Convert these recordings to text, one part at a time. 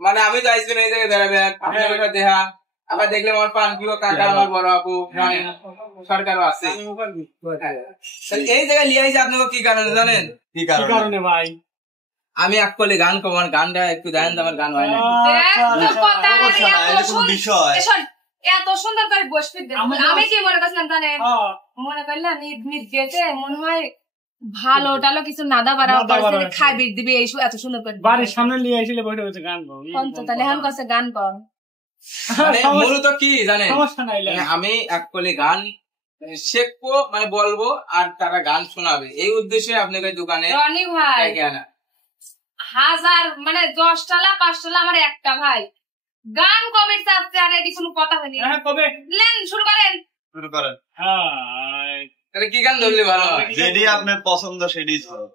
মানে আমি তো আইসি এই জায়গায় দাঁড়াবে আপনার দেখা আবার দেখলে আমার পান প্রিয় কাকা আমার বড় আপু সরকারও আছে এই জায়গায় লিয়ে আইসি আপনাকে কি কারণে জানেন? কি কারণে ভাই? আমি এককলে গান করবো, আমার গানটা একটু দেন, আমার গান হয় না। এত সুন্দর করে বসবে আমি কি মনে করছিলাম জানেন, মনে করলাম নিজ গেছে মনে হয় ভালো টালো কিছু নাদা বাড়া খাই দিবে এই এত সুন্দর করে বাড়ির সামনে নিয়ে আসলে বসে বসে গান করবো। তাহলে এখন কাছে গান কর মূলত কি জানেন, আমি এককলে গান শেখবো মানে বলবো আর তারা গান শোনাবে, এই উদ্দেশ্যে আপনাকে দোকানে রনি ভাই হাজার মানে 10 টালা 5 টালা আমার একটা ভাই গান কবে চাচ্ছে আর এটি কোনো কথা হয়নি। কবে লেন শুরু করেন তাহলে কি গান ধরলে ভালো হয়? যেটি আপনার পছন্দ সেটি ধরো।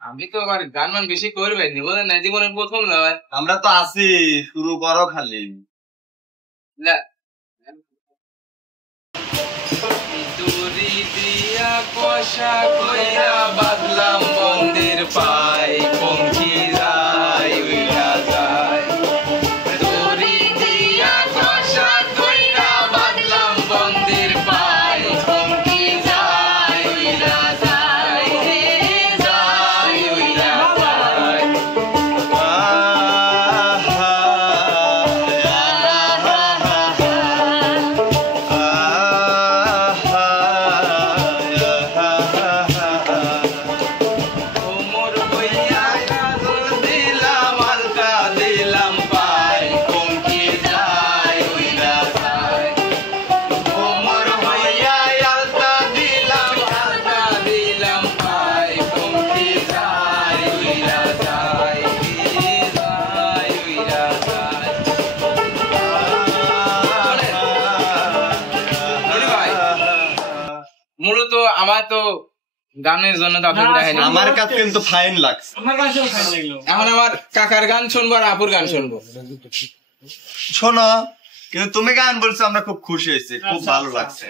আমি তো আবার গান মান বেশি করবে নি বলেন না, জীবনের প্রথম নয়। আমরা তো আছি, শুরু করো খালি। দড়ি দিয়া কষা কইরা বাঁধলাম বন্ধের পায়, পঙ্খী যায় উইরা যায়। দড়ি দিয়া কষা কইরা বাঁধলাম বন্ধের পায়, পঙ্খী যায় উইরা যায় রে যায় উইরা যায়। মূলত আমার তো গানের জন্য আমার কাছে কিন্তু ফাইন লাগছে। এখন আমার কাকার গান শুনবো আর আপুর গান শুনবো। শোনো, কিন্তু তুমি গান বলছো আমরা খুব খুশি হয়েছি, খুব ভালো লাগছে।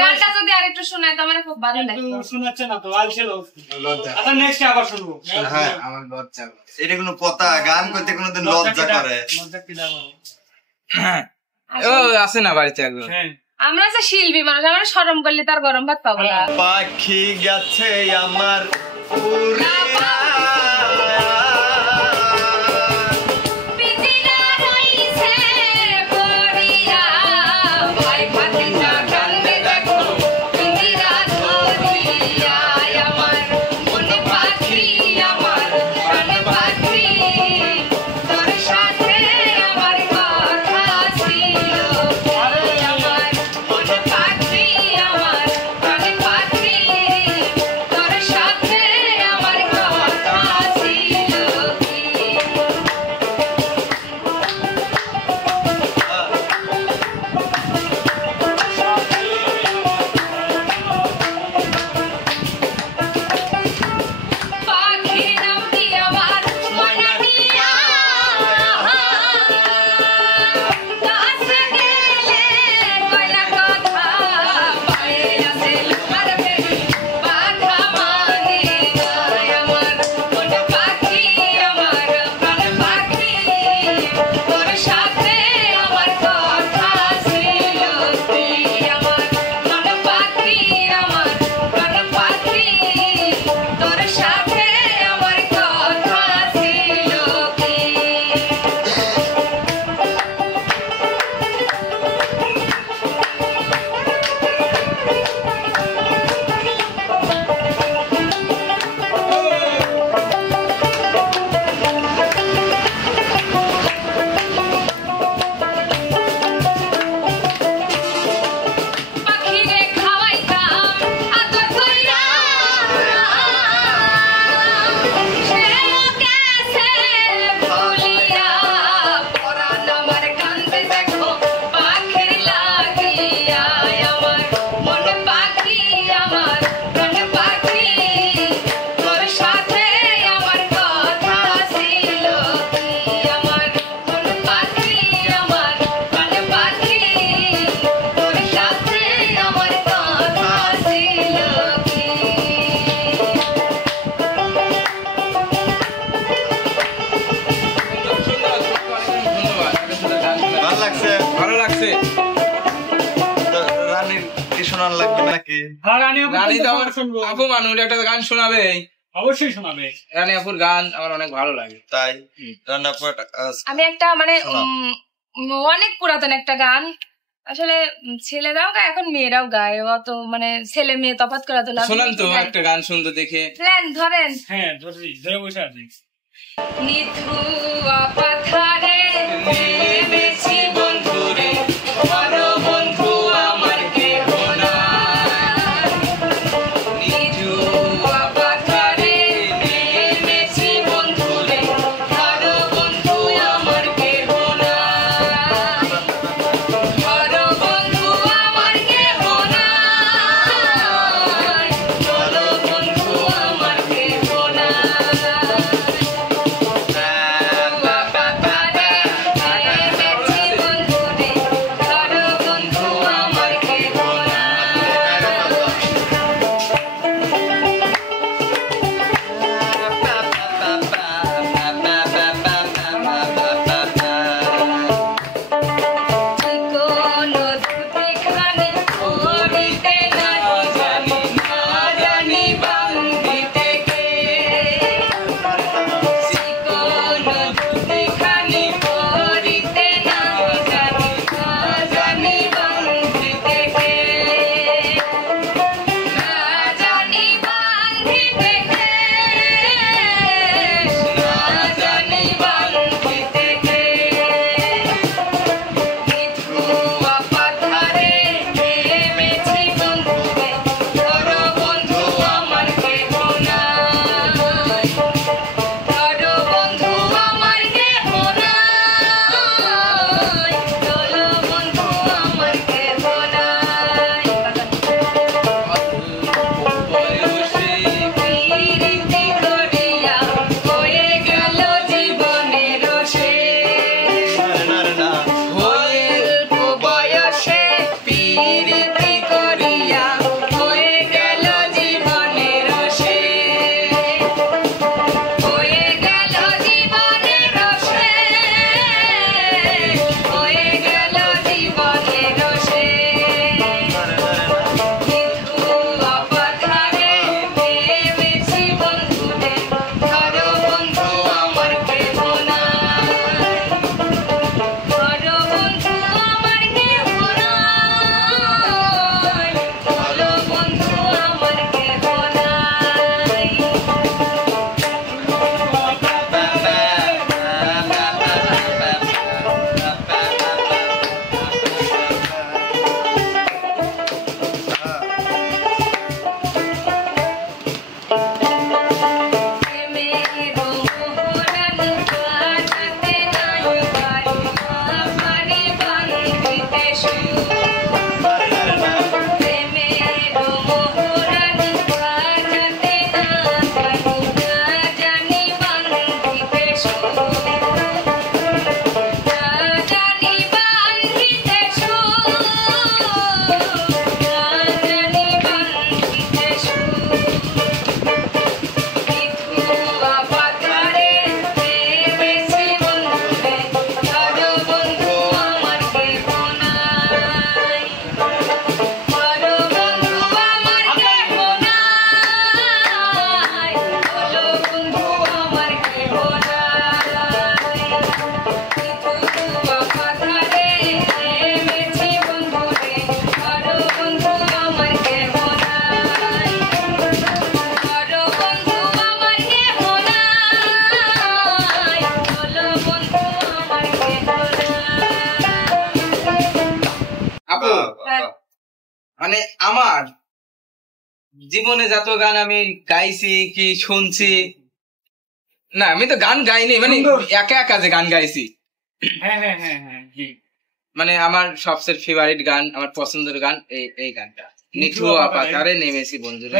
গানটা যদি আরেকটু শোনায় তো আমার খুব ভালো লাগবে। শোনাচ্ছে না তো আলসে লজ্জা। আচ্ছা নেক্সট আবার শুনবো। হ্যাঁ আমার লজ্জা, এটা কোনো কথা? গান করতে কোনোদিন লজ্জা করে? ও আছে না বাড়িতে একজন। আমরা যে শিল্পী মানুষ, আমরা শরম করলে তার গরম ভাত পাবো না। পাখি গেছে আমার উড়িয়া শোনার লাগবে নাকি? হ্যাঁ রানী আপু রানী তো তো আমার শুনবো আপু মানুষ একটা গান শোনাবে। অবশ্যই শোনাবে। রানী আপুর গান আমার অনেক ভালো লাগে। তাই রান্না করে আমি একটা মানে শোনাও। অনেক পুরাতন একটা গান, আসলে ছেলেরাও গায় এখন মেয়েরাও গায়, অত মানে ছেলে মেয়ে তফাৎ করা তো লাভ শোনান তো একটা গান সুন্দর দেখে। প্ল্যান ধরেন। হ্যাঁ ধরে বসে আছি। নিথুয়া পাথারে নেমেছি বন্ধুরে, বড় বন্ধু আমার কেহ নাই। নিথুয়া পাথারে নেমেছি বন্ধুরে, বড় বন্ধু আমার কেহ নাই। বড় বন্ধু আমার কেহ নাই, বড় বন্ধু আমার কেহ নাই। মানে আমার জীবনে যত গান আমি গাইছি কি শুনছি, না আমি তো গান গাইনি, মানে একা একা যে গান গাইছি, হ্যাঁ হ্যাঁ হ্যাঁ হ্যাঁ জি, মানে আমার সবচেয়ে ফেভারিট গান, আমার পছন্দের গান এই গানটা, নিঠুয়া পাতারে নেমেছি বন্ধুরা।